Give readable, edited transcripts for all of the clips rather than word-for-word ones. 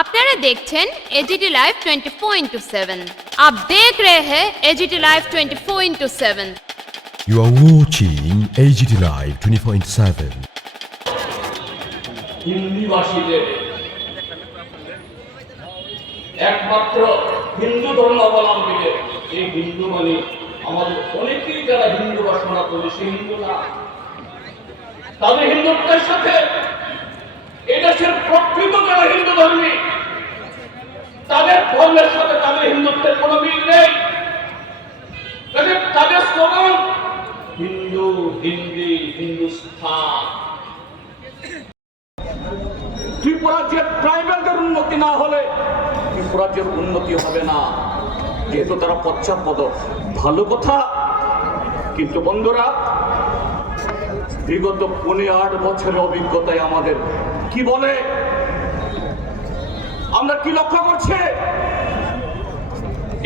আপনারা দেখছেন AGT live 24/7। आप देख रहे हैं AGT live 24/7। You are watching AGT Live 24/7. হিন্দিভাষীদের একমাত্র হিন্দু ধর্মাবলম্বীদের, এই হিন্দু মানে আমাদের অনেকেই যারা হিন্দু বা সনাতনী সে হিন্দু না, তাদের হিন্দুত্বের সাথে এদেশের প্রকৃত যারা হিন্দু ধর্মী তাদের ধর্মের সাথে তাদের হিন্দুত্বের কোনো মিল নেই। তাদের স্লোগান হিন্দু, হিন্দি, হিন্দুস্থান। ত্রিপুরাজ্যের ট্রাইবেলদের উন্নতি না হলে ত্রিপুরাজ্যের উন্নতি হবে না, যেহেতু তারা পশ্চাৎপদ। ভালো কথা, কিন্তু বন্ধুরা বিগত 8 বছরের অভিজ্ঞতায় আমাদের কি বলে, আমরা কি লক্ষ্য করছি,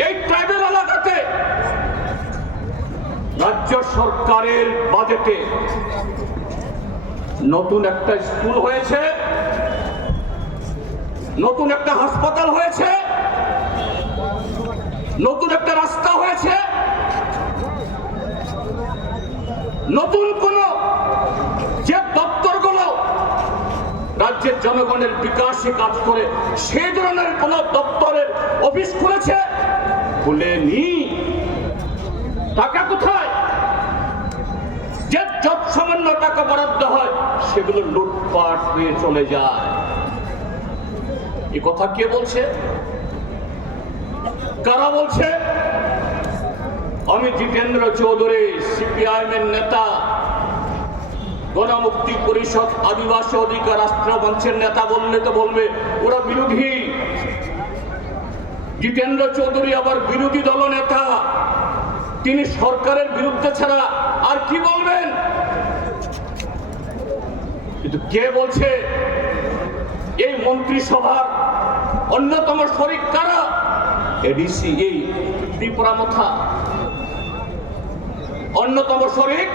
এই ট্রাইবেল এলাকাতে রাজ্য সরকারের বাজেটে নতুন একটা স্কুল হয়েছে, নতুন একটা হাসপাতাল হয়েছে, নতুন একটা রাস্তা হয়েছে, নতুন কোন যে দপ্তরগুলো রাজ্যের জনগণের বিকাশে কাজ করে সেই ধরনের কোন দপ্তরের অফিস খুলেছে? খুলেনি। টাকা কোথায়? যে যত সামান্য টাকা বরাদ্দ হয় সেগুলো লুটপাট হয়ে চলে যায়। এ কথা কে বলছে? কারা বলছে? আমি জিতেন্দ্র চৌধুরী, সিপিআইএম এর নেতা, গণমুক্তি পরিষদ, আদিবাসী অধিকার রাষ্ট্র মঞ্চের নেতা বললে তো বলবে ওরা বিরোধী। জিতেন্দ্র চৌধুরী আবার বিরোধী দল নেতা, তিনি সরকারের বিরুদ্ধে ছাড়া আর কি বলবেন? কিন্তু কে বলছে? এই মন্ত্রিসভার অন্যতম শরিক কারা? এডিসি, এই ত্রিপুরা মথা অন্যতম শরিক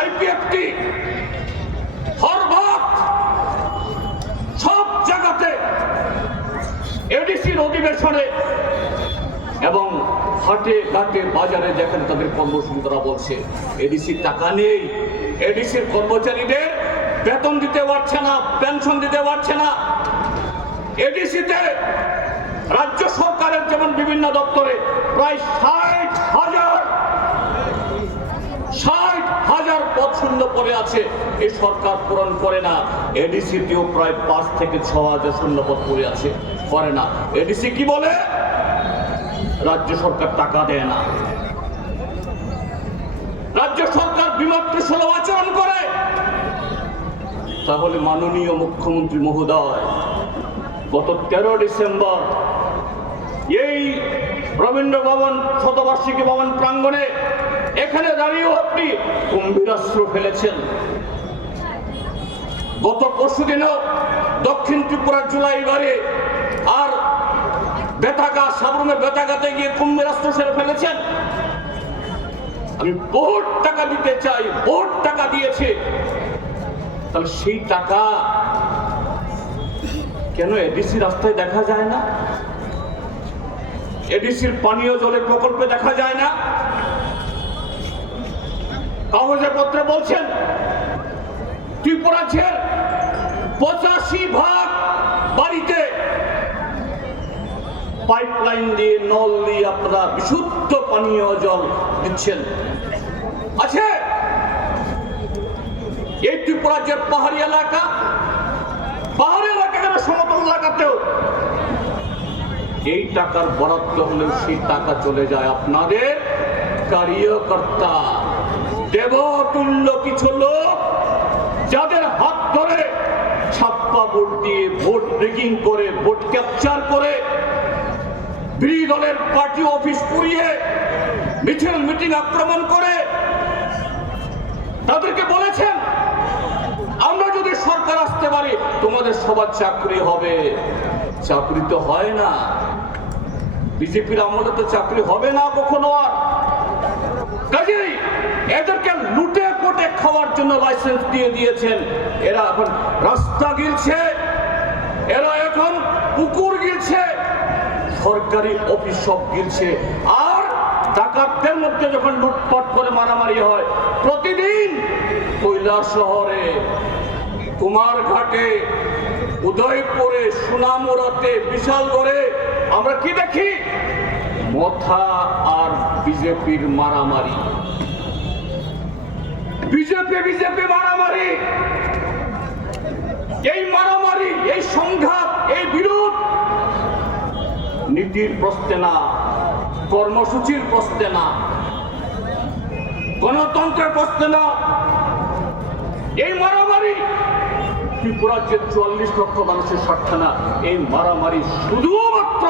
আইপিএফটি। হরভাত সব জায়গাতে এডিসির অধিবেশনে এবং হাটে ঘাটে বাজারে যেখানে তাদের কর্মসূচিরা বলছে এডিসির টাকা নেই, এডিসির কর্মচারীদের বেতন দিতে পারছে না, পেনশন দিতে পারছে না। এডিসিতে রাজ্য সরকারের যেমন বিভিন্ন দপ্তরে প্রায় 60,000 পদ শূন্য পড়ে আছে, এই সরকার পূরণ করে না। এডিসিতেও প্রায় 5 থেকে 6,000 শূন্য পদ পড়ে আছে, করে না। এডিসি কি বলে? রাজ্য সরকার টাকা দেয় না, রাজ্য সরকার বিমাত্র সুলভ আচরণ করে। তাহলে মাননীয় মুখ্যমন্ত্রী মহোদয় গত 13 ডিসেম্বর এই রবীন্দ্র ভবন শতবার্ষিকী ভবন প্রাঙ্গণে এখানে দাঁড়িয়েও আপনি গম্ভীরাস্ত্র ফেলেছেন। গত পরশুদিনও দক্ষিণ ত্রিপুরার জুলাইবারে আর বেতাগা, সাবরুমের বেতাগাতে গিয়ে গম্ভীরাস্ত্র সেরে ফেলেছেন। আমি বহুত টাকা দিতে চাই, বহুত টাকা দিয়েছে, তাহলে সেই টাকা কেন এডিসি রাস্তায় দেখা যায় না? এডিসির পানীয় জলের প্রকল্পে দেখা যায় না? কাগজে পত্রে বলছেন ত্রিপুরাজ্যের 85% বাড়িতে পাইপলাইন দিয়ে, নল দিয়ে আপনারা বিশুদ্ধ পানীয় জল দিচ্ছেন। আছে এই ত্রিপুরাজ্যের পাহাড়ি এলাকা, পাহাড়ি এলাকা যেন সমতল এলাকাতেও এই টাকার বরাদ্দ হলেও সেই টাকা চলে যায় আপনাদের কার্যকর্তা, দেবতুল্য কিছু লোক যাদের হাত ধরে ছাপ্পা ভোট দিয়ে, ভোট ব্রেকিং করে, ভোট ক্যাপচার করে, বিরোধী দলের পার্টি অফিস পুড়িয়ে, মিছিল মিটিং আক্রমণ করে। তাদেরকে বলেছেন আমরা যদি সরকার আসতে পারি তোমাদের সবার চাকরি হবে। চাকরি তো হয় না, বিজেপির আমলে তো চাকরি হবে না কখনো। আর কাজেই এদেরকে লুটে পুটে খাওয়ার জন্য লাইসেন্স দিয়ে দিয়েছেন। এরা এখন রাস্তা গিলছে, এরা এখন পুকুর গিলছে, সরকারি অফিস সব গিলছে। আর ডাকাতদের মধ্যে যখন লুটপাট করে মারামারি হয়, প্রতিদিন কৈলাসহরে, কুমারঘাটে, উদয়পুরে, সোনামুড়াতে, বিশালগড়ে আমরা কি দেখি? মথা আর বিজেপির মারামারি, বিজেপি মারামারি। এই মারামারি, এই সংঘাত, এই বিরোধ নীতির প্রশ্নে না, কর্মসূচির প্রশ্নে না, গণতন্ত্রের প্রশ্নে না। এই মারামারি ত্রিপুরাজ্যের 44 লক্ষ মানুষের স্বার্থে না। এই মারামারি শুধুমাত্র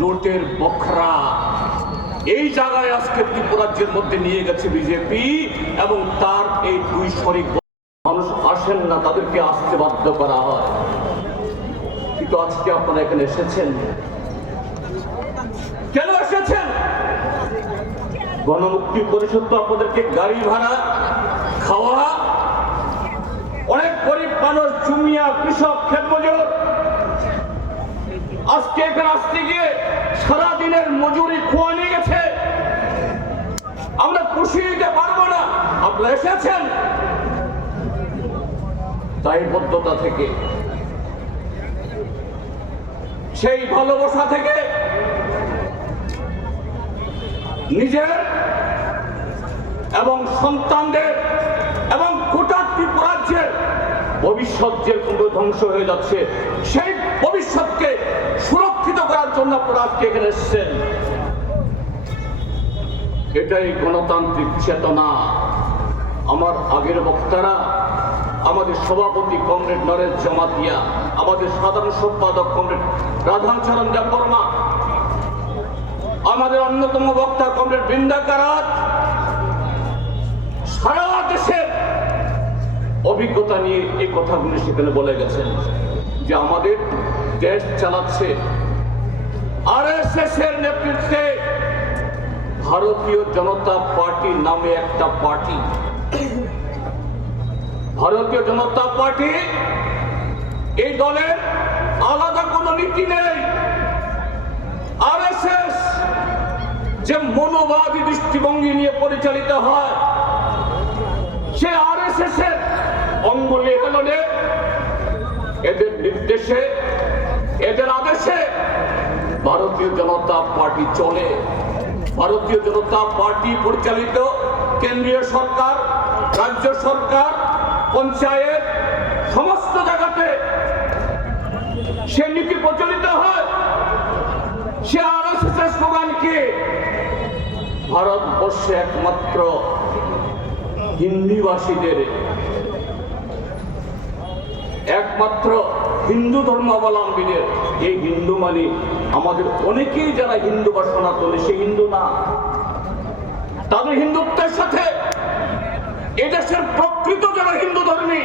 নোটের বখরা। এই জায়গায় আজকে ত্রিপুরাজ্যের মধ্যে নিয়ে গেছে বিজেপি, এবং তার এই দুই শরিক মানুষ আসেন না, তাদেরকে আসতে বাধ্য করা হয়। কিন্তু আজকে আপনারা এখানে এসেছেন, কেন এসেছেন? গণমুক্তি পরিষদ তো আপনাদেরকে গাড়ি ভাড়া, খাওয়া, অনেক গরিব মানুষ, জুমিয়া, কৃষক, ক্ষেত মজুর আজকে এখানে আসতে গিয়ে সারাদিনের মজুরি খোয়া নিয়ে গেছে। আমরা খুশি দিতে পারবো না। আপনারা এসেছেন দায়বদ্ধতা থেকে, সেই ভালোবাসা থেকে, নিজের এবং সন্তানদের এবং গোটা ত্রিপুরাজ্যের ভবিষ্যৎ যে ধ্বংস হয়ে যাচ্ছে, সেই ভবিষ্যৎকে সুরক্ষিত করার জন্য আপনারা আজকে এখানে এসেছেন। এটাই গণতান্ত্রিক চেতনা। আমার আগের বক্তারা, আমাদের সভাপতি কমরেড নরেশ জমাতিয়া, আমাদের সাধারণ সম্পাদক কমরেড রাধাচরণ দেববর্মা, আমাদের অন্যতম বক্তা কমরেড বৃন্দা কারাত সারা দেশের অভিজ্ঞতা নিয়ে এই কথাগুলি সেখানে বলে গেছেন যে আমাদের দেশ চালাচ্ছে আরএসএস এর নেতৃত্বে ভারতীয় জনতা পার্টি নামে একটা পার্টি। ভারতীয় জনতা পার্টি, এই দলের আলাদা কোনো নীতি নেই। আরএসএস যে মনোবাদী দৃষ্টিভঙ্গি নিয়ে পরিচালিত হয়, সে আরএসএস এর অঙ্গুলি হেলনে, এদের নির্দেশে, এদের আদেশে ভারতীয় জনতা পার্টি চলে। ভারতীয় জনতা পার্টি পরিচালিত কেন্দ্রীয় সরকার, রাজ্য সরকার, পঞ্চায়েত, সমস্ত জায়গাতে সে নীতি প্রচলিত হয়। সে আরএসএস এর স্লোগানকে ভারতবর্ষে একমাত্র হিন্দিভাষীদের, একমাত্র হিন্দু ধর্মাবলম্বীদের, এই হিন্দু মানে আমাদের অনেকেই যারা হিন্দু বা সনাতনী, সে হিন্দু না। তাদের হিন্দুত্বের সাথে এদেশের প্রকৃত যারা হিন্দু ধর্মী,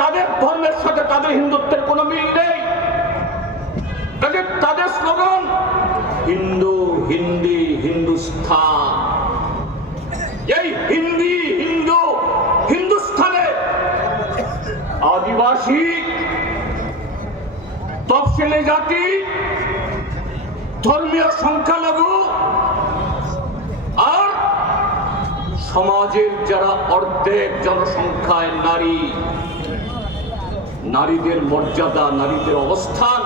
তাদের ধর্মের সাথে তাদের হিন্দুত্বের কোনো মিল নেই। তাদের স্লোগান হিন্দু, হিন্দি, হিন্দুস্থান। এই হিন্দি, হিন্দু, হিন্দুস্থানে আদিবাসী, তফসিলি জাতি, ধর্মীয় সংখ্যালঘু আর সমাজের যারা অর্ধেক জনসংখ্যায় নারী, নারীদের মর্যাদা, নারীদের অবস্থান,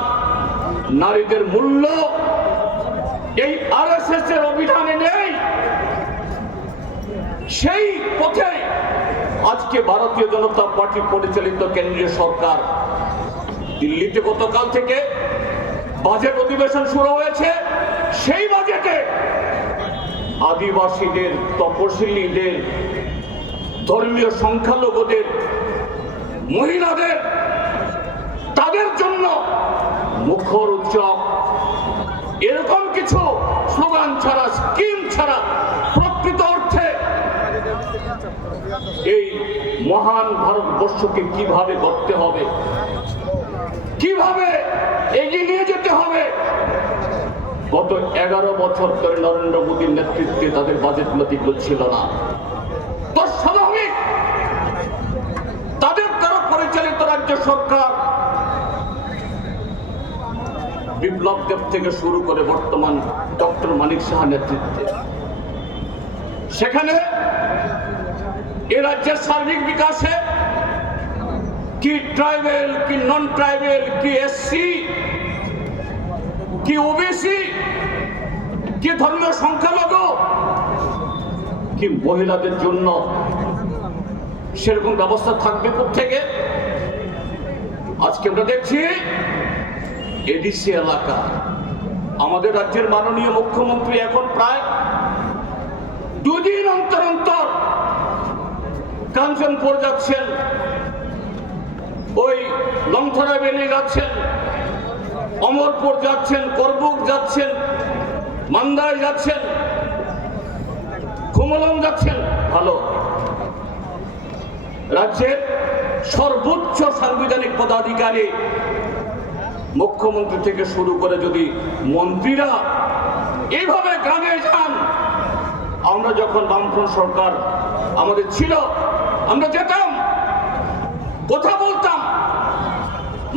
নারীদের মূল্য এই আরএসএস এর অভিধানে নেই। সেই পথে আজকে ভারতীয় জনতা পার্টি পরিচালিত কেন্দ্রীয় সরকার, দিল্লিতে গতকাল থেকে বাজেট অধিবেশন শুরু হয়েছে। সেই বাজেটে আদিবাসীদের, তপশিলীদের, ধর্মীয় সংখ্যালঘুদের, মহিলাদের, তাদের জন্য মুখরোচক এরকম কিছু স্লোগান ছাড়া, স্কিম ছাড়া প্রকৃত অর্থে এই মহান ভারতবর্ষকে কিভাবে গড়তে হবে, কিভাবে এগিয়ে নিয়ে যেতে হবে, গত 11 বছর ধরে নরেন্দ্র মোদীর নেতৃত্বে তাদের বাজেটগুলো দিগ্গ ছিল না। তো স্বাভাবিক তাদের দ্বারা পরিচালিত রাজ্য সরকার বিপ্লব দেব থেকে শুরু করে বর্তমান ডক্টর মানিক সাহা নেতৃত্বে, সেখানে এ রাজ্যের সার্বিক বিকাশে কি ট্রাইবেল, কি নন ট্রাইবেল, কি এসসি, কি ওবিসি, কি ধর্মীয় সংখ্যালঘু, কি মহিলাদের জন্য সেরকম ব্যবস্থা থাকবে কোত্থেকে? আজকে আমরা দেখছি এডিসি এলাকা, আমাদের রাজ্যের মাননীয় মুখ্যমন্ত্রী এখন প্রায় 2 দিন অন্তর অন্তর কাঞ্চনপুর যাচ্ছেন, ওই লংথরা বেরিয়ে যাচ্ছেন, অমরপুর যাচ্ছেন, করবুক যাচ্ছেন, মান্দায় যাচ্ছেন, খুমলং যাচ্ছেন। ভালো, রাজ্যের সর্বোচ্চ সাংবিধানিক পদাধিকারী মুখ্যমন্ত্রী থেকে শুরু করে যদি মন্ত্রীরা এইভাবে গ্রামে যান, আমরা যখন বামফ্রন্ট সরকার আমাদের ছিল, আমরা যেতাম, কথা বলতাম,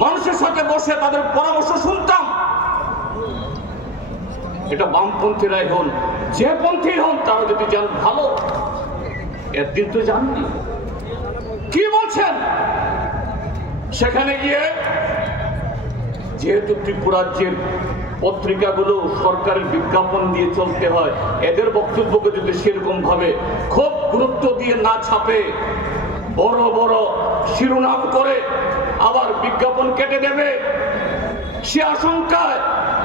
মানুষের সাথে বসে তাদের পরামর্শ শুনতাম। এটা বামপন্থীরাই হন, যে পন্থী হন, তারা যদি যান ভালো, একদিন তো জাননি কি বলছেন। সেখানে গিয়ে যেহেতু ত্রিপুরাজ্যের পত্রিকাগুলো সরকারের বিজ্ঞাপন দিয়ে চলতে হয়, এদের বক্তব্যকে যদি সেরকম ভাবে খুব গুরুত্ব দিয়ে না ছাপে, বড় বড় শিরোনাম করে আবার বিজ্ঞাপন কেটে দেবে, সে আশঙ্কায়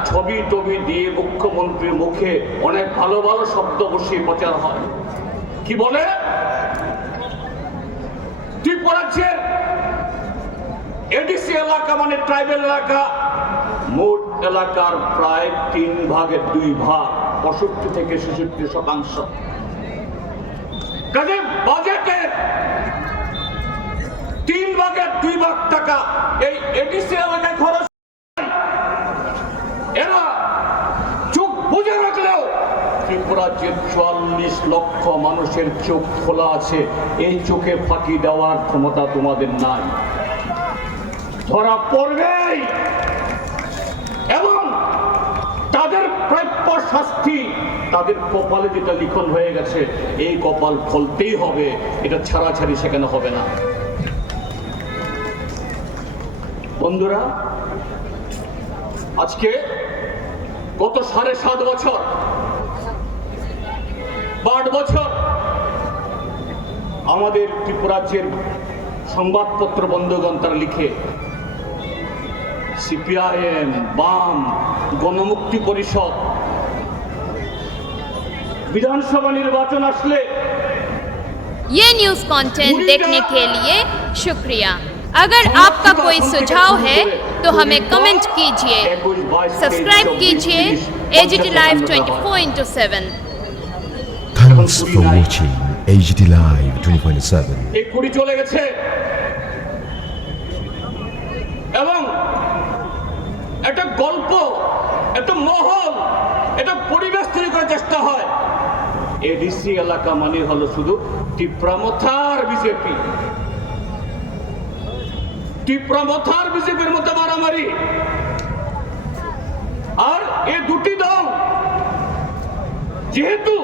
ছবি টবি দিয়ে মুখ্যমন্ত্রীর মুখে অনেক ভালো ভালো শব্দ বসিয়ে প্রচার হয়। কি বলে? ত্রিপুরাজ্যের এডিসি এলাকা মানে ট্রাইবেল এলাকা, মোট এলাকার প্রায় 3 ভাগের 2 ভাগ, 65 থেকে 66%। কাজে বাজেটের 3 ভাগের 2 ভাগ টাকা এই এডিসি এলাকায় খরচ। এরা চোখ বুঝে রাখলেও ত্রিপুরাজ্যের 44 লক্ষ মানুষের চোখ খোলা আছে, এই চোখে ফাঁকি দেওয়ার ক্ষমতা তোমাদের নাই, ধরা পড়বেই। এবং তাদের প্রাপ্য শাস্তি তাদের কপালে যেটা লিখন হয়ে গেছে, এই কপাল ফলতেই হবে, এটা ছাড়াছাড়ি সেখানে হবে না। বন্ধুরা, আজকে গত 7.5 বছর 8 বছর আমাদের ত্রিপুরাজ্যের সংবাদপত্র বন্ধুগণ তারা লিখে, সিপিআইএম, বাম, গণমুক্তি পরিষদ, विधानसभा निर्वाचन আসলে ये न्यूज़ कंटेंट देखने के लिए शुक्रिया। अगर आपका कोई सुझाव है तो हमें कमेंट कीजिए, सब्सक्राइब कीजिए AGT Live 24/7। Thanks for watching AGT Live 24/7. এই কুড়ি চলে গেছে এবং একটা গল্প, একটা মহল, একটা পরিবেশ তৈরি করার চেষ্টা হয়। এডিসি এলাকা মানে হলো শুধু টিপ্রামথার বিজেপি, টিপ্রামথার বিজেপির মধ্যে মারামারি। আর এই দুটি দল যেহেতু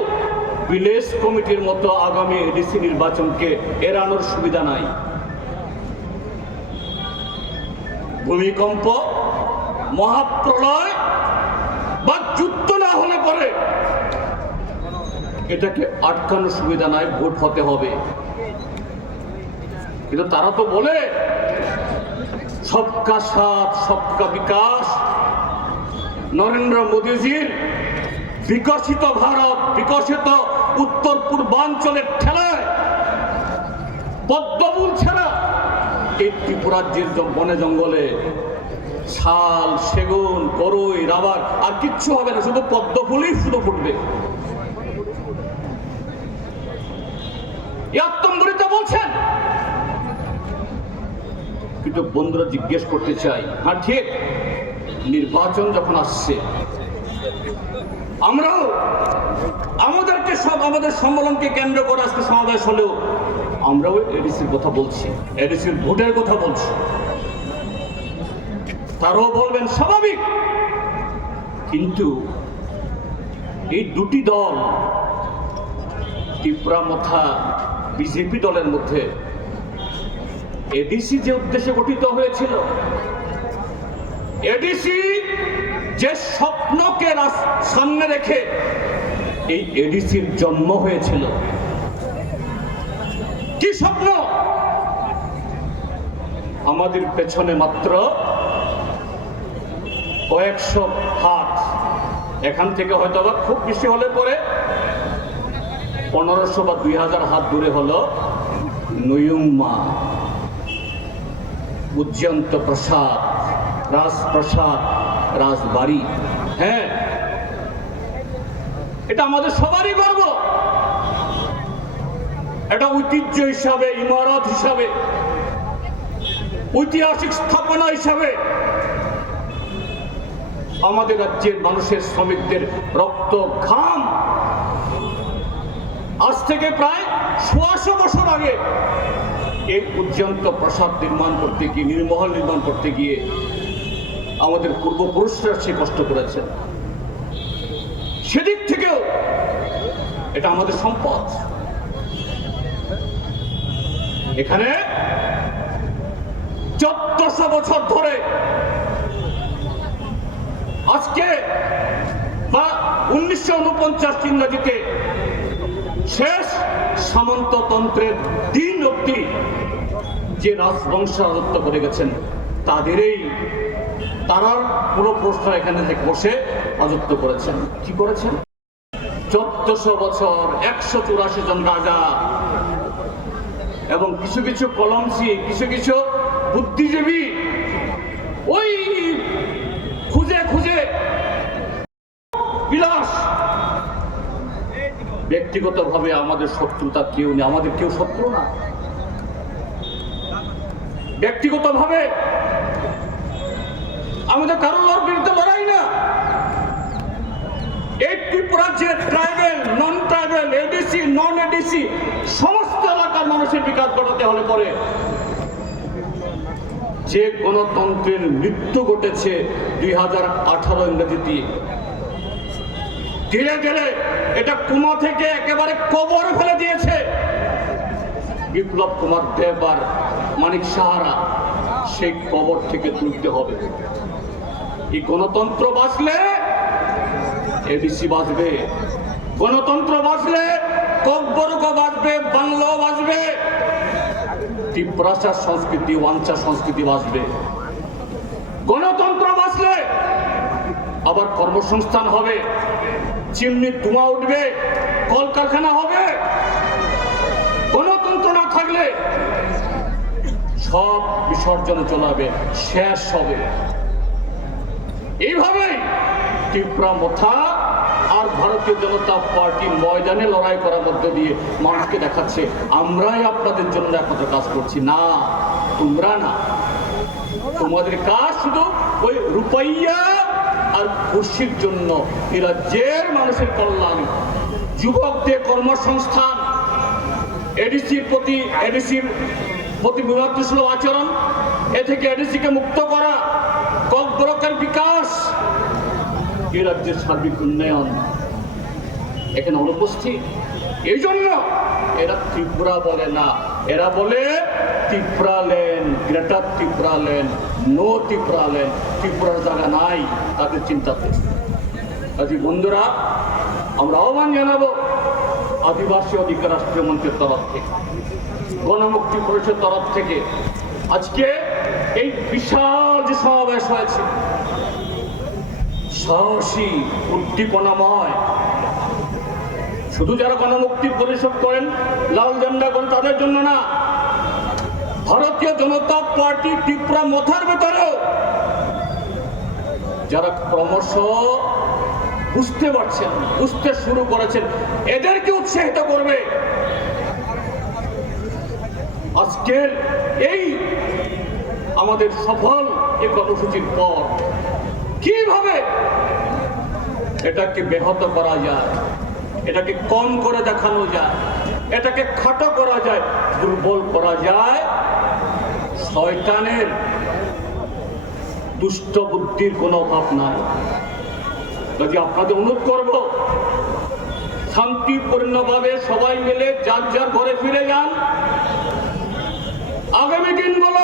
ভিলেজ কমিটির মতো আগামী এডিসি নির্বাচনকে এড়ানোর সুবিধা নাই, ভূমিকম্প, মহাপ্রলয় বা যুদ্ধ না হলে পরে এটাকে আটকানোর সুবিধা নাই, ভোট হতে হবে। কিন্তু তারা তো বলে সবকা সাথ সবকা বিকাশ, নরেন্দ্র মোদীজির বিকশিত ভারত, বিকশিত উত্তর পূর্বাঞ্চলের ঠেলায় পদ্মফুল ছাড়া এই ত্রিপুরাজ্যের বনে জঙ্গলে শাল, সেগুন, করই, রাবার আর কিচ্ছু হবে না, শুধু পদ্মফুলই শুধু ফুটবে। আত্মম্বরিত বলছেন, কিন্তু বন্ধুরা জিজ্ঞেস করতে চাই, হ্যাঁ ঠিক, নির্বাচন যখন আসছে আমরাও আমাদেরকে আমাদের সম্মেলনকে কেন্দ্র করে আজকে সমাবেশ হলেও আমরাও এডিসির কথা বলছি, এডিসির ভোটের কথা বলছি। তারাও বলবেন স্বাভাবিক, কিন্তু এই দুটি দল, তীব্রামথা বিজেপি দলের মধ্যে এডিসি যে উদ্দেশ্যে গঠিত হয়েছিল, এডিসি যে স্বপ্নকে সামনে রেখে এই এডিসির জন্ম হয়েছিল। কি স্বপ্ন? আমাদের পেছনে মাত্র কয়েকশো হাত, এখান থেকে হয়তো বা খুব বেশি হলে পরে 1500 বা 2000 হাত দূরে হলো নয়ুংমা, উজ্জয়ন্ত প্রসাদ, রাজপ্রসাদ, রাজবাড়ি। হ্যাঁ, এটা আমাদের সবারই গর্ব। এটা ঐতিহ্য হিসাবে, ইমারত হিসাবে, ঐতিহাসিক স্থাপনা হিসাবে আমাদের রাজ্যের মানুষের, শ্রমিকদের রক্ত ঘাম, আজ থেকে প্রায় 100 বছর আগে এই উজ্জয়ন্ত প্রাসাদ নির্মাণ করতে গিয়ে, নির্মহল নির্মাণ করতে গিয়ে আমাদের পূর্বপুরুষরা সে কষ্ট করেছেন। সেদিক থেকেও এটা আমাদের সম্পদ। এখানে 1400 বছর ধরে, আজকে বা 1949 ইংরেজিতে শেষ সামন্ততন্ত্রের দিন অবধি যে রাজবংশ রাজত্ব করে গেছেন, তারার পুরো প্রশ্ন এখানে থেকে বসে রাজত্ব করেছেন। কি করেছেন? 1400 বছর, 184 জন রাজা এবং কিছু কিছু কলমসি, কিছু কিছু বুদ্ধিজীবী ওই খুঁজে খুঁজে বিলাস। ব্যক্তিগতভাবে আমাদের শত্রুতা কেউ নেই, আমাদের কেউ শত্রু না। ব্যক্তিগতভাবে আমাদের কারোর বিরুদ্ধে লড়াই না। এই ত্রিপুরা যে ট্রাইবেল, নন ট্রাইবেল, এডিসি, নন এডিসি সমস্ত এলাকার মানুষের বিকাশ ঘটাতে হলে পরে যে গণতন্ত্রের মৃত্যু ঘটেছে 2018 ইংরেজিতে, ধীরে ধীরে এটা কুমা থেকে একেবারে কবরে ফেলে দিয়েছে বিপ্লব কুমার দেব আর মানিক সাহারা। সেই কবর থেকে তুলতে হবে। এই গণতন্ত্র বাঁচলে এডিসি বাঁচবে, গণতন্ত্র বাঁচলে ককবরক বাঁচবে, বাংলাও বাঁচবে, ত্রিপুরাচার সংস্কৃতি, ওয়াঞ্চা সংস্কৃতি বাঁচবে। গণতন্ত্র বাঁচলে আবার কর্মসংস্থান হবে, চিমনি ধোঁয়া উঠবে, কলকারখানা হবে। গণতন্ত্র না থাকলে সব বিসর্জনে চলাবে, শেষ হবে। এইভাবেই তীব্রামথা আর ভারতীয় জনতা পার্টি ময়দানে লড়াই করার মধ্য দিয়ে মানুষকে দেখাচ্ছে আমরাই আপনাদের জন্য একমাত্র কাজ করছি। না, তোমরা না, তোমাদের কাজ শুধু ওই রুপাইয়া আর খুশির জন্য। এই রাজ্যের মানুষের কল্যাণ, যুবকদের কর্মসংস্থান, এডিসির প্রতি বিভক্তিসুলভ আচরণ, এ থেকে এডিসিকে মুক্ত করা, ককবরকের বিকাশ, এই রাজ্যের সার্বিক উন্নয়ন এখানে অনুপস্থিত। এই জন্য এরা ত্রিপুরা বলে না, এরা বলে ত্রিপুরাল্যান্ড, গ্রেটার ত্রিপুরাল্যান্ড, নো ত্রিপুরাল্যান্ড। ত্রিপুরার জায়গা নাই তাদের চিন্তাতে। কাজে বন্ধুরা, আমরা আহ্বান জানাবো আদিবাসী অধিকার রাষ্ট্রীয় মঞ্চের তরফ থেকে, গণমুক্তি পরিষদের তরফ থেকে আজকে এই বিশাল যে সমাবেশ হয়েছে, সাহসী, উদ্দীপনাময়, শুধু যারা গণমুক্তি পরিষদ করেন, লাল ঝান্ডা করেন তাদের জন্য না, ভারতীয় জনতা পার্টি তীব্রামথার ভেতরেও যারা ক্রমশ বুঝতে পারছেন, বুঝতে শুরু করেছেন, এদেরকে উৎসাহিত করবে। আজকের এই আমাদের সফল এই কর্মসূচির পর কিভাবে এটাকে ব্যাহত করা যায়, এটাকে কম করে দেখানো যায়, এটাকে খাটো করা যায়, দুর্বল করা যায়, শয়তানের দুষ্ট বুদ্ধির কোনো অভাব নাই। কাজে আপনাদের অনুরোধ করব, শান্তিপূর্ণভাবে সবাই মিলে যার যার ঘরে ফিরে যান। আগামী দিনগুলো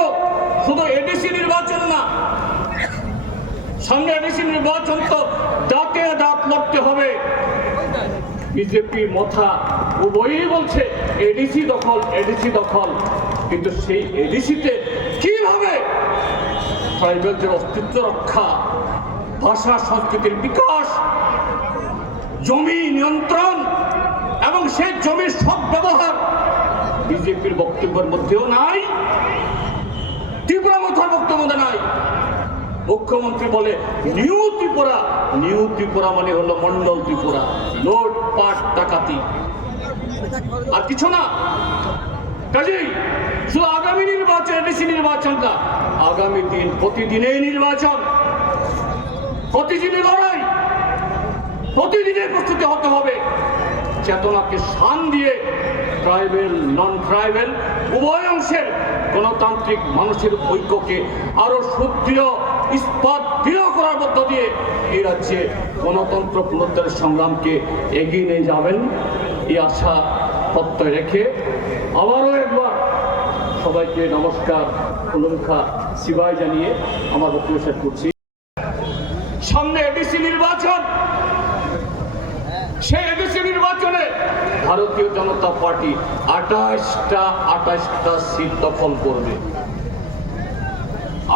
শুধু এডিসি নির্বাচন না, সামনে এডিসি নির্বাচন তো দাঁতে দাঁত লড়তে হবে। বিজেপি মথা উভয়ই বলছে এডিসি দখল, এডিসি দখল, কিন্তু সেই এডিসিতে কিভাবে ট্রাইবেলদের অস্তিত্ব রক্ষা, ভাষা সংস্কৃতির বিকাশ, জমি নিয়ন্ত্রণ এবং সেই জমির সব ব্যবহার বিজেপির বক্তব্যের মধ্যেও নাই, ত্রিপুরা মথার বক্তব্য নাই। মুখ্যমন্ত্রী বলে নিউ ত্রিপুরা, নিউ ত্রিপুরা মানে হলো মন্ডল ত্রিপুরা, লুটপাট ডাকাতি, আর কিছু না। কাজেই শুধু আগামী নির্বাচন, এডিসি নির্বাচনটা, আগামী দিন প্রতিদিনেই নির্বাচন, প্রতিদিনই লড়াই, প্রতিদিনের প্রস্তুতি হতে হবে। চেতনাকে শান দিয়ে ট্রাইবেল, নন ট্রাইবেল উভয় অংশের গণতান্ত্রিক মানুষের ঐক্যকে আরো সুদৃঢ়, ইস্পাত দৃঢ় করার মধ্য দিয়ে এই রাজ্যে গণতন্ত্র পুনরুদ্ধারের সংগ্রামকে এগিয়ে নিয়ে যাবেন, এই আশা প্রত্যয় রেখে আবারও একবার সবাইকে নমস্কার, কুলুমখা শিবাই জানিয়ে আমার বক্তব্য শেষ করছি। সামনে এডিসি নির্বাচন, সেই এডিসি নির্বাচনে ভারতীয় জনতা পার্টি 28টা সিট দখল করবে।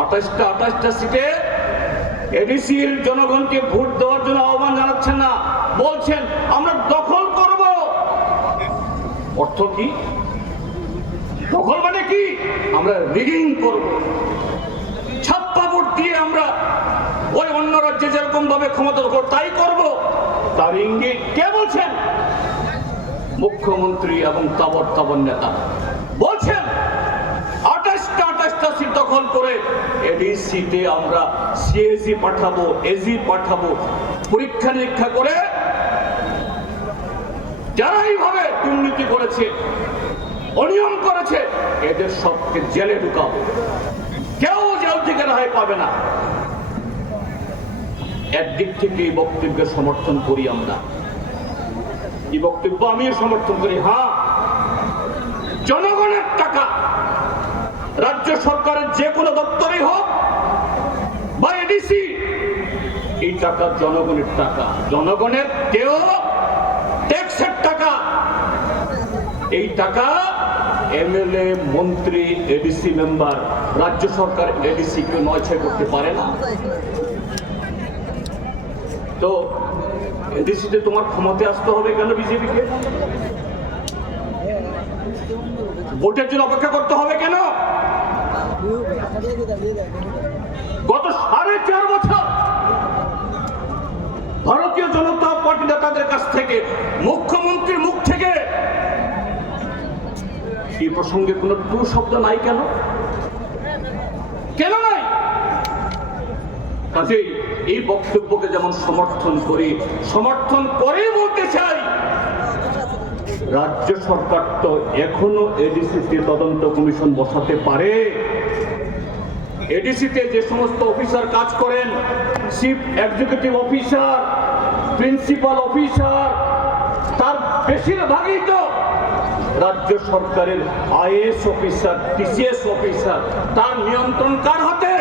28টা সিটে এডিসির জনগণকে ভোট দেওয়ার জন্য আহ্বান জানাচ্ছেন না, বলছেন আমরা দখল করব। অর্থ কি? দখল মানে কি? আমরা রিগিং করব, ছাপ্পা ভোট দিয়ে আমরা ওই অন্য রাজ্যে যেরকম ভাবে ক্ষমতা দখল তাই করব। তার ইঙ্গিত কে বলছেন? মুখ্যমন্ত্রী এবং তাবর নেতা বলছেন 28টা সিট দখল করে এডিসিতে আমরা সিএজি পাঠাবো, এজি পাঠাবো, পরীক্ষা নিরীক্ষা করে যারা এইভাবে দুর্নীতি করেছে, অনিয়ম করেছে, এদের সবকে জেলে ঢুকাবো, কেউ জেল থেকে রেহাই পাবে না। একদিক থেকে এই বক্তব্যের সমর্থন করি আমরা, এই বক্তব্য আমিও সমর্থন করি। হ্যাঁ, জনগণের টাকা, রাজ্য সরকারের যে কোনো দপ্তরে হোক বা এডিসি, এই টাকা জনগণের টাকা, জনগণের কেউ ট্যাক্সের টাকা। এই টাকা এমএলএ, মন্ত্রী, এডিসি মেম্বার, রাজ্য সরকার এডিসি কেউ নয়ছয় করতে পারে না। তো এডিসিতে তোমার ক্ষমতায় আসতে হবে কেন বিজেপিকে? ভোটের জন্য অপেক্ষা করতে হবে কেন? গত 4.5 বছর ভারতীয় জনতা পার্টি নেতাদের কাছ থেকে, মুখ্যমন্ত্রীর মুখ থেকে এই প্রসঙ্গে কোনো টু শব্দ নাই কেন? কেন নাই? কাজেই এই বক্তব্যকে যেমন সমর্থন করি, সমর্থন করে বলতে চাই, রাজ্য সরকার তো এখনো এডিসিতে তদন্ত কমিশন বসাতে পারে। এডিসিতে যে সমস্ত অফিসার কাজ করেন, chief executive officer, principal officer, তার বেশিরভাগই তো রাজ্য সরকারের আইএএস অফিসার, টিসিএস অফিসার। তার নিয়ন্ত্রণ কার হাতে?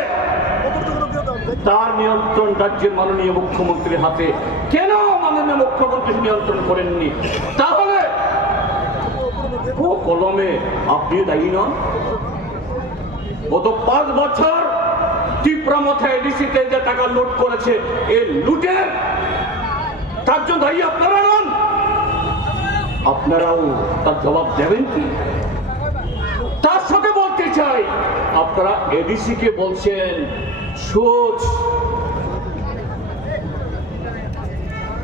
তার নিয়ন্ত্রণ রাজ্যের মাননীয় মুখ্যমন্ত্রীর হাতে। কেন মাননীয় মুখ্যমন্ত্রী নিয়ন্ত্রণ করেননি? তাহলে ও কলমে আপনি দায়ী নন? গত 5 বছর ত্রিপুরা মথা এডিসিতে যে টাকা লুট করেছে, এই লুটের তার জন্য দায়ী আপনারা নন? আপনারাও তার জবাব দেবেন কি? তার সাথে বলতে চাই, আপনারা এডিসি কে বলছেন সুচ,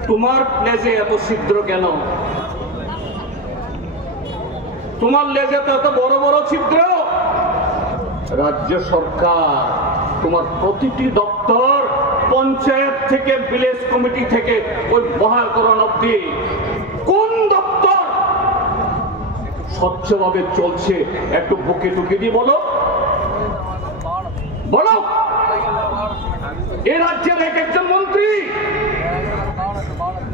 তোমার লেজে এত ছিদ্র কেন? তোমার লেজে তো এত বড় বড় ছিদ্র। রাজ্য সরকার তোমার প্রতিটি দপ্তর, পঞ্চায়েত থেকে ভিলেজ কমিটি থেকে ওই মহাকরণ অব্দি কোন দপ্তর স্বচ্ছভাবে চলছে? একটু বুকে টুকে দিয়ে বলো, বলো। এ রাজ্যের এক একজন মন্ত্রী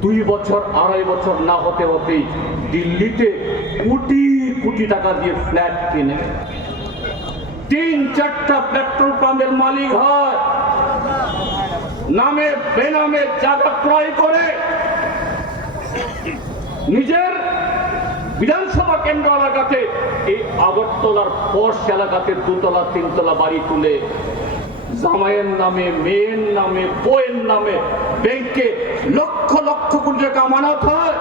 2 বছর 2.5 বছর না হতে হতেই দিল্লিতে কোটি কোটি টাকা দিয়ে ফ্ল্যাট কিনে 3-4টা পেট্রোল পাম্পের মালিক হয়, নামে বেনামে জায়গা ক্রয় করে নিজের বিধানসভা কেন্দ্র এলাকাতে এই আগরতলার পশ এলাকাতে 2তলা 3তলা বাড়ি তুলে জামাইয়ের নামে, মেয়ের নামে, বউয়ের নামে ব্যাংকে লক্ষ লক্ষ কোটি টাকা আমানত হয়।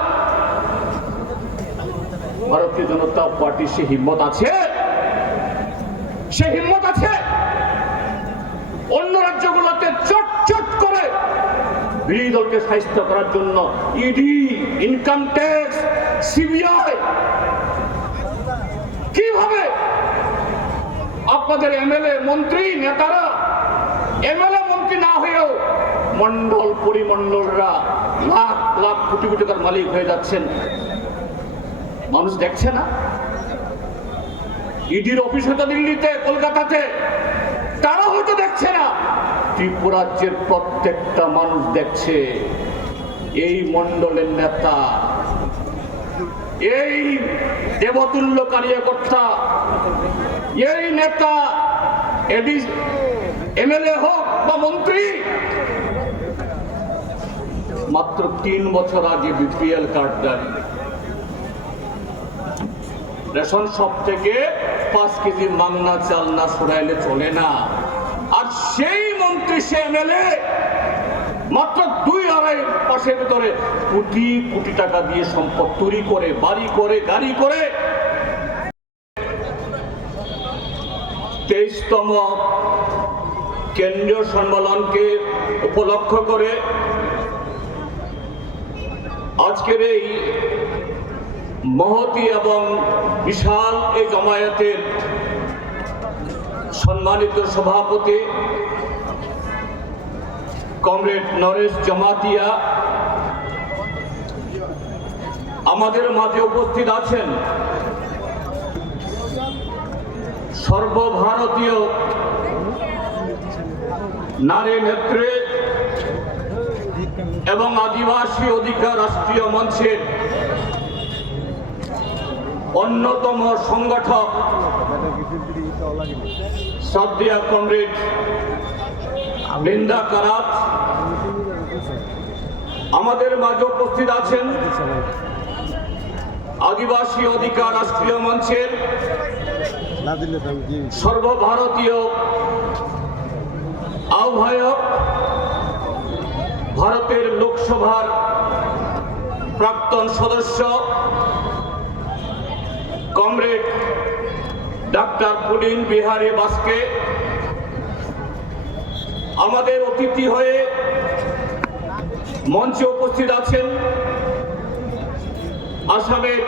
ভারতীয় জনতা পার্টি সে হিম্মত আছে? সে হিম্মত আছে অন্য রাজ্যগুলোতে চট চট করে বিরোধী দলকে সাহায্য করার জন্য ইডি, ইনকাম ট্যাক্স, সিবিআই কিভাবে আপনাদের এমএলএ মন্ত্রী নেতারা এমএলএ মন্ত্রী না হয়েও মন্ডল পরিমন্ডলরা লাখ লাখ কোটি কোটি টাকার মালিক হয়ে যাচ্ছেন? মানুষ দেখছে না? ইডির অফিস হতো দিল্লিতে, কলকাতাতে, তারা হয়তো দেখছে না, ত্রিপুরাজ্যের প্রত্যেকটা মানুষ দেখছে। এই মন্ডলের নেতা, এই দেবতুল্য কার্যকর্তা, এই নেতা, এমএলএ হোক বা মন্ত্রী, মাত্র 3 বছর আগে বিপিএল কার্ড দেন, রেশন শপ থেকে 5 কেজি মাংনা চাল না সরাইলে চলে না। আর সেই মন্ত্রী, সে এমএলএ মাত্র 2-2.5 মাসের ভিতরে কোটি কোটি টাকা দিয়ে সম্পদ তৈরি করে, বাড়ি করে, গাড়ি করে 23তম কেন্দ্রীয় সম্মেলনকে উপলক্ষ করে আজকের এই মহতী এবং বিশাল এই জমায়েতের সম্মানিত সভাপতি কমরেড নরেশ জমাতিয়া আমাদের মাঝে উপস্থিত আছেন। সর্বভারতীয় নারী নেত্রী এবং আদিবাসী অধিকার রাষ্ট্রীয় মঞ্চের অন্যতম সংগঠক শ্রদ্ধেয় কমরেড বৃন্দা কারাত আমাদের মাঝে উপস্থিত আছেন। আদিবাসী অধিকার রাষ্ট্রীয় মঞ্চের সর্বভারতীয় আহ্বায়ক, ভারতের লোকসভার প্রাক্তন সদস্য কমরেড ডাক্তার পুলিন বিহারী বাস্কে, আমাদের অতিথি হয়ে মঞ্চে উপস্থিত আছেন আসামের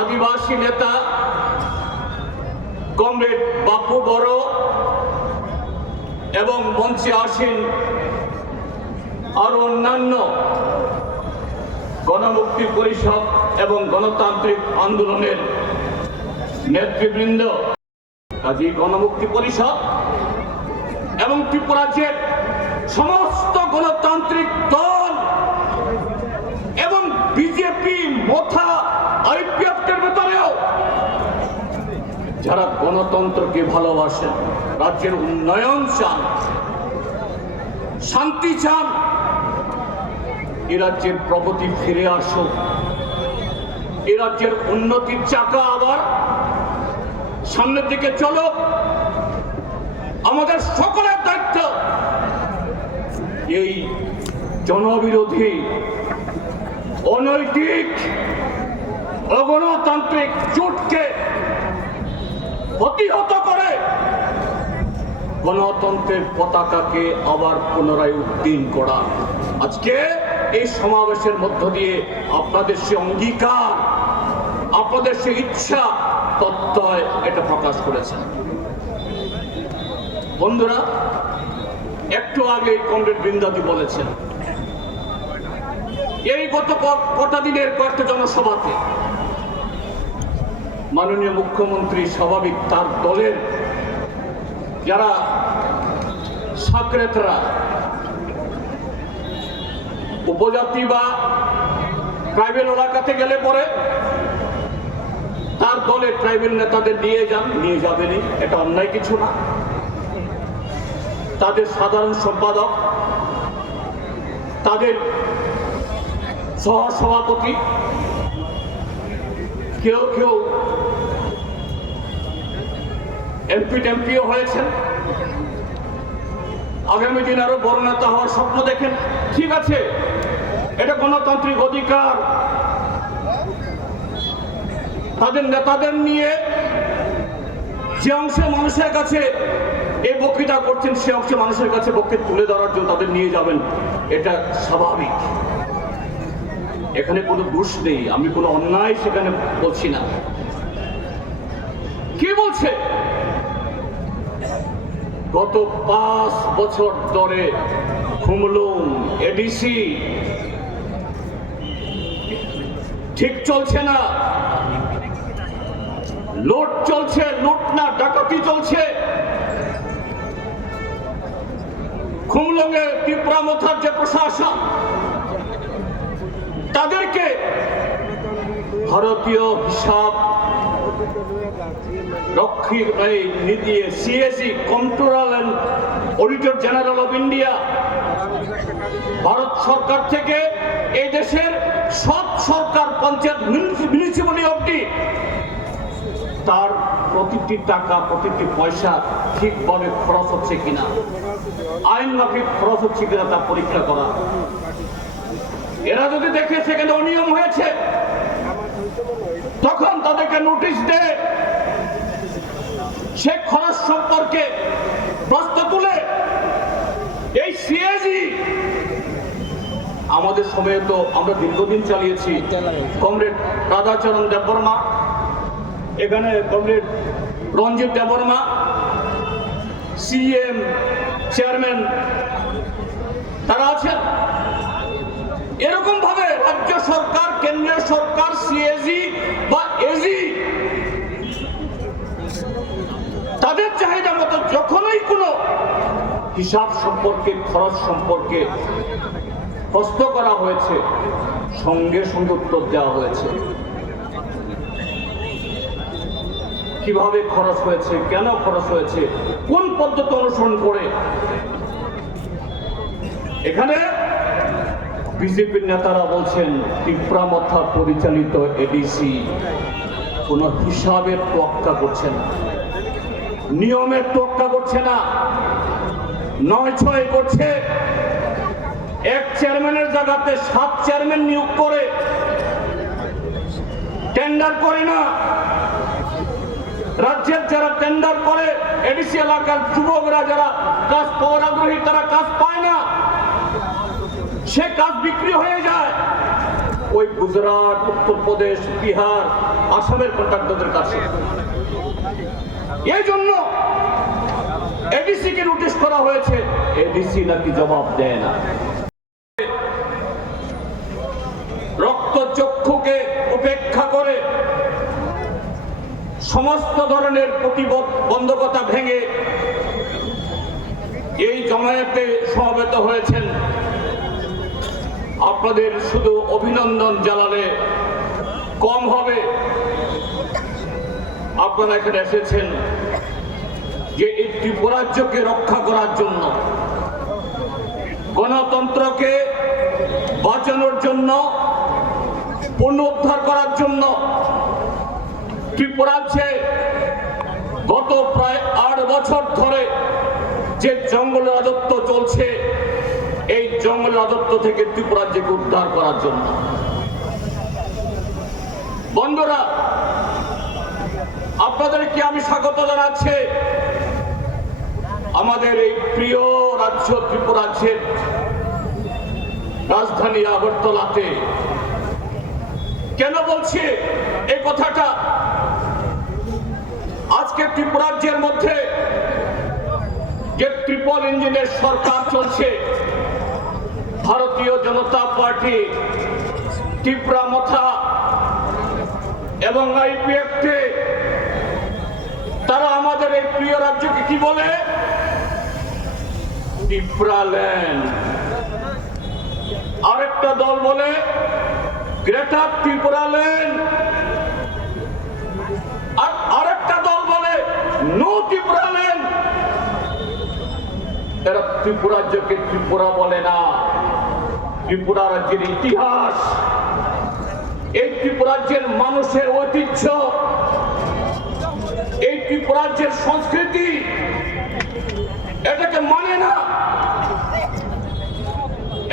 আদিবাসী নেতা কমরেড বাপু বড় এবং মঞ্চে আসেন আরো অন্যান্য গণমুক্তি পরিষদ এবং গণতান্ত্রিক আন্দোলনের নেতৃবৃন্দ। কাজী গণমুক্তি পরিষদ এবং ত্রিপুরাজ্যের সমস্ত গণতান্ত্রিক দল এবং বিজেপি, মোথা, আইপিএফের ভেতরেও যারা গণতন্ত্রকে ভালোবাসেন, রাজ্যের উন্নয়ন চান, শান্তি চান, এ রাজ্যের প্রগতি ফিরে আসুক, এ রাজ্যের উন্নতির চাকা আবার সামনের দিকে চলুক, আমাদের সকলের দায়িত্ব এই জনবিরোধী, অনৈতিক, অগণতান্ত্রিক জোটকে প্রতিহত করে গণতন্ত্রের পতাকাকে আবার পুনরায় উদ্দিন করা। আজকে এই সমাবেশের মধ্য দিয়ে আপনাদের সে অঙ্গীকার, আপনাদের সে ইচ্ছা প্রত্যয় এটা প্রকাশ করেছেন। বন্ধুরা, একটু আগে কমরেড বৃন্দাদি বলেছেন, এই গত কটা দিনের কয়েকটা জনসভাতে মাননীয় মুখ্যমন্ত্রী স্বাভাবিক তার দলের যারা সাকরেতরা উপজাতি বা ট্রাইবেল এলাকাতে গেলে পরে তার দলে ট্রাইবেল নেতাদের নিয়ে যাবেনই, এটা অন্যায় কিছু না। তাদের সাধারণ সম্পাদক, তাদের সহসভাপতি, কেউ কেউ এমপিও হয়েছেন, আগামী দিন আরো বড় নেতা হওয়ার স্বপ্ন দেখেন, ঠিক আছে, এটা গণতান্ত্রিক অধিকার। তাদের নেতাদের নিয়ে যে অংশে মানুষের কাছে এই বক্তৃতা করছেন সে অংশে মানুষের কাছে বক্তৃতা তুলে ধরার জন্য তাদের নিয়ে যাবেন, এটা স্বাভাবিক। এখানে কোনো দোষ নেই, আমি কোনো অন্যায় সেখানে বলছি না। কি বলছে? গত 5 বছর ধরে খুমলুং এডিসি ঠিক চলছে না, লুট চলছে, লুট না ডাকাতি চলছে। খুমলুঙে টিপ্রামথার যে প্রশাসন, তাদেরকে ভারতীয় হিসাব রক্ষী নিদিয়ে CAG controller and auditor general of India, ভারত সরকার থেকে এই দেশের সব সরকার, পঞ্চায়েত, মিউনিসিপালিটি অবধি তার প্রতিটি টাকা, প্রতিটি পয়সা ঠিকভাবে খরচ হচ্ছে কিনা, আইন মাফিক খরচ হচ্ছে কিনা তা পরীক্ষা করা। এরা যদি দেখে সেখানে অনিয়ম হয়েছে, তখন তাদেরকে নোটিশ দেয়, সে খরচ সম্পর্কে প্রশ্ন তুলে। এই সিএজি আমাদের সময়ে তো আমরা দীর্ঘদিন চালিয়েছি। কমরেড রাধাচরণ দেববর্মা, এখানে কমরেড রঞ্জিত দেববর্মা, সিএম চেয়ারম্যান তারা আছেন। এরকম ভাবে রাজ্য সরকার, কেন্দ্রীয় সরকার, সিএজি বা এজি তাদের চাহিদা মতো যখনই কোনো হিসাব সম্পর্কে, খরচ সম্পর্কে প্রশ্ন করা হয়েছে, সঙ্গে সঙ্গে উত্তর দেওয়া হয়েছে। কিভাবে খরচ হয়েছে, কেন খরচ হয়েছে, কোন পদ্ধতি অনুসরণ করে। এখানে বিজেপির নেতারা বলছেন টিপ্রামথা পরিচালিত এডিসি কোনো হিসাবের তোয়াক্কা করছে না, নিয়মের তোয়াক্কা করছে না, 9-6 করছে। এক চেয়ারম্যানের জায়গাতে 7 চেয়ারম্যান নিয়োগ করে, টেন্ডার করে না। রাজ্যের যারা টেন্ডার করে, এডিসি এলাকার যুবকরা যারা কাজ পাওয়ার আগ্রহী, তারা কাজ পায় না, সে কাজ বিক্রি হয়ে যায় ওই গুজরাট, উত্তরপ্রদেশ, বিহার, আসামের কন্ট্রাক্টরদের কাছে। এই জন্য এডিসি কে নোটিশ করা হয়েছে, এডিসি নাকি জবাব দেয় না। রক্তচক্ষুকে উপেক্ষা করে সমস্ত ধরনের প্রতিবন্ধকতা ভেঙে এই জমায়েতে সমবেত হয়েছেন। আপনাদের শুধু অভিনন্দন জানালে কম হবে। আপনারা এখানে এসেছেন যে এই ত্রিপুরাজ্যকে রক্ষা করার জন্য, গণতন্ত্রকে বাঁচানোর জন্য, পুনরুদ্ধার করার জন্য। ত্রিপুরাজ্যে গত প্রায় 8 বছর ধরে যে জঙ্গল রাজত্ব চলছে, এই জঙ্গল রাজত্ব থেকে ত্রিপুরাজ্যকে উদ্ধার করার জন্য। বন্ধুরা, আপনাদেরকে আমি স্বাগত জানাচ্ছি আমাদের এই প্রিয় রাজ্য ত্রিপুরাজ্যের রাজধানী আগরতলাতে। কেন বলছি এই কথাটা? আজকে ত্রিপুরাজ্যের মধ্যে যে ট্রিপল ইঞ্জিনের সরকার চলছে, ভারতীয় জনতা পার্টি, টিপ্রামথা এবং আইপিএফটি, তারা আমাদের এই প্রিয় রাজ্যকে কি বলে? টিপ্রাল্যান্ড। আরেকটা দল বলে গ্রেটার ত্রিপুরা ল্যান্ড, আর আরেকটা দল বলে নো ত্রিপুরা ল্যান্ড। এরা ত্রিপুরা রাজ্যকে ত্রিপুরা বলে না। ত্রিপুরা রাজ্যের ইতিহাস, এই ত্রিপুরা রাজ্যের মানুষের ঐতিহ্য, এই ত্রিপুরা রাজ্যের সংস্কৃতি এটাকে মানে না।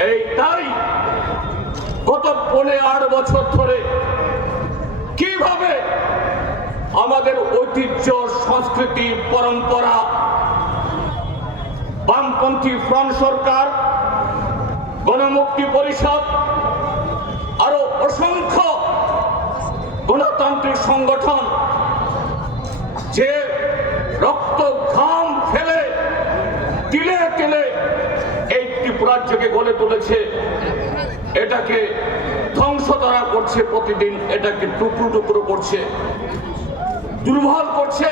এই তাই গত 8 বছর ধরে কিভাবে আমাদের ঐতিহ্য, সংস্কৃতি, পরম্পরা বামপন্থী ফ্রন্ট সরকার, গণমুক্তি পরিষদ, আরো অসংখ্য গণতান্ত্রিক সংগঠন যে রক্ত ঘাম ফেলে তিলে তিলে এই ত্রিপুরা রাজ্যকে গড়ে তুলেছে, এটাকে ধ্বংস করা করছে। প্রতিদিন এটাকে টুকরো টুকরো করছে, দুর্বল করছে।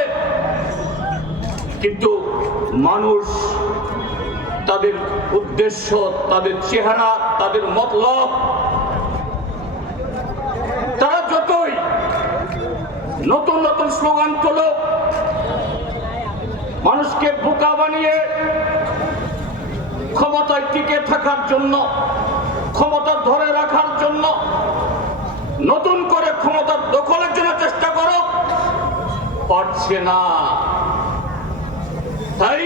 কিন্তু মানুষ তাদের উদ্দেশ্য, তাদের চেহারা, তাদের মতলব, তারা যতই নতুন নতুন স্লোগান তোলো, মানুষকে বোকা বানিয়ে ক্ষমতায় টিকে থাকার জন্য, ক্ষমতা ধরে রাখার জন্য, নতুন করে ক্ষমতা দখলের জন্য চেষ্টা করো, পারছে না। তাই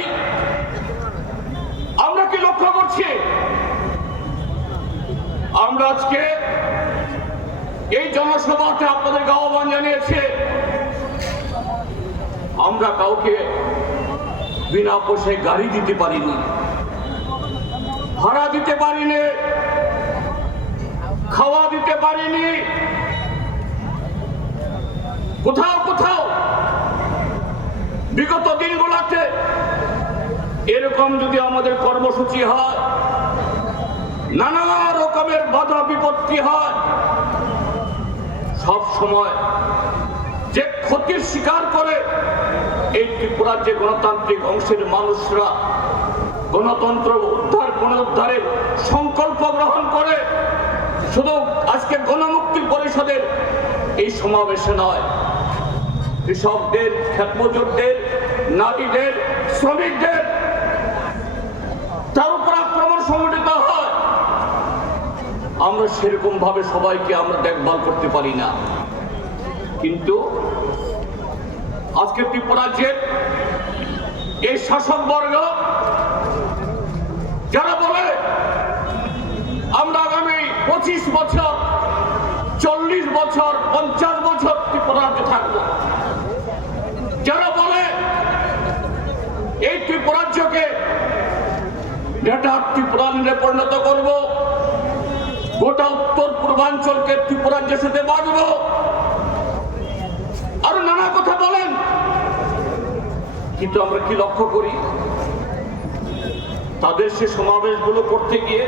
আমরা কি লক্ষ্য করছি? আমরা আজকে এই জনসভাতে আপনাদেরকে আহ্বান জানিয়েছি, আমরা কাউকে বিনা পয়সায় গাড়ি দিতে পারিনি, ভাড়া দিতে পারিনি, খাওয়া দিতে পারিনি। কোথাও কোথাও বিগত দিনগুলোতে এরকম যদি আমাদের কর্মসূচি হয়, নানা রকমের বাধা বিপত্তি হয়, সব সময় যে ক্ষতির শিকার করে এই ত্রিপুরার যে গণতান্ত্রিক অংশের মানুষরা গণতন্ত্র পুনরুদ্ধারের সংকল্প গ্রহণ করে, শুধু আজকে গণমুক্তি পরিষদের এই সমাবেশে নয়, কৃষকদের, ক্ষেতমজুরদের, নারীদের, শ্রমিকদের, তার উপর আক্রমণ সংগঠিত হয়। আমরা সেরকম ভাবে সবাইকে আমরা দেখভাল করতে পারি না। কিন্তু আজকে ত্রিপুরা রাজ্যের এই শাসক বর্গ যারা বলে আমরা আগামী 25 বছর, 40 বছর, 50 বছর ত্রিপুরা রাজ্যে থাকবো, যারা বলে এই ত্রিপুরা রাজ্যকে গ্রেটার ত্রিপুরা ল্যান্ডে পরিণত করব, গোটা উত্তর পূর্বাঞ্চলকে ত্রিপুরা রাজ্যের সাথে বাঁধব, আরো নানা কথা বলেন। কিন্তু আমরা কি লক্ষ্য করি? তাদের সে সমাবেশগুলো করতে গিয়ে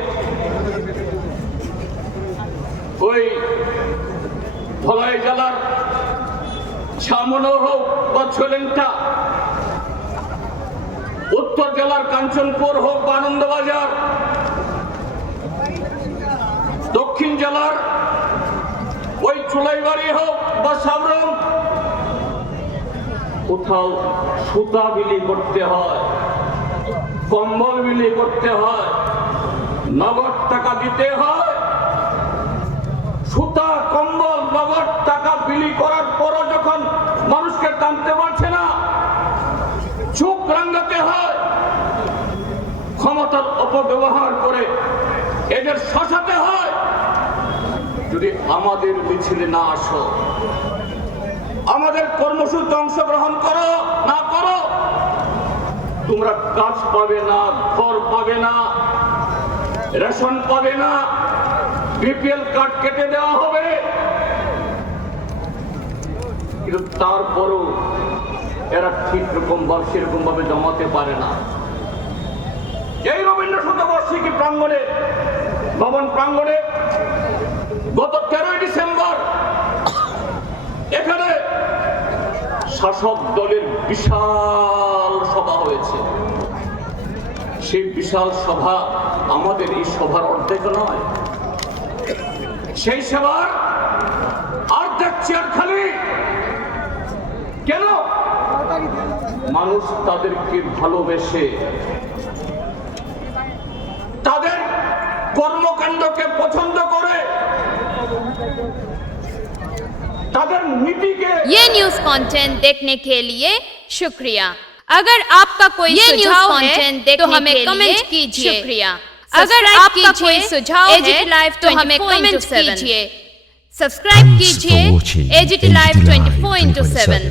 ওই ধলাই জেলার ছামনো হোক বা ছোলেংটা, উত্তর জেলার কাঞ্চনপুর হোক বা আনন্দবাজার, দক্ষিণ জেলার ওই চুলাইবাড়ি হোক বা সাবরম, কোথাও সুতা বিলি করতে হয়, কম্বল বিলি করতে হয়, নগদ টাকা দিতে হয়। সুতা, কম্বল, নগদ টাকা বিলি করার পরও যখন মানুষকে টানতে পারছে না, চোখ রাঙাতে হয়, ক্ষমতার অপব্যবহার করে এদের শাসাতে হয়। যদি আমাদের মিছিলে না আসো, আমাদের কর্মসূচিতে অংশগ্রহণ করো না করো, তোমরা কাজ পাবে না, ঘর পাবে না, রেশন পাবে না, বিপিএল কার্ড কেটে দেওয়া হবে। কিন্তু তারপরও এরা ঠিক রকম বা সেরকম ভাবে জমাতে পারে না। এই রবীন্দ্র শতবার্ষিকী প্রাঙ্গণে, ভবন প্রাঙ্গণে গত 13 ডিসেম্বর এখানে শাসক দলের বিশাল সভা হয়েছে। সেই বিশাল সভা আমাদের এই সভার অর্ধেক নয়। সেই সেবার অর্ধেক চেয়ার খালি কেন? মানুষ তাদেরকে ভালোবেসে, তাদের কর্মকাণ্ডকে পছন্দ করে, তাদের নীতিকে। ये न्यूज कंटेंट देखने के लिए शुक्रिया। अगर आपका कोई सुझाव है तो हमें कमेंट कीजिए। शुक्रिया। अगर आपका कोई सुझाव है तो हमें कमेंट कीजिए। सब्सक्राइब Thanks for कीजिए watching AGT Live 24/7।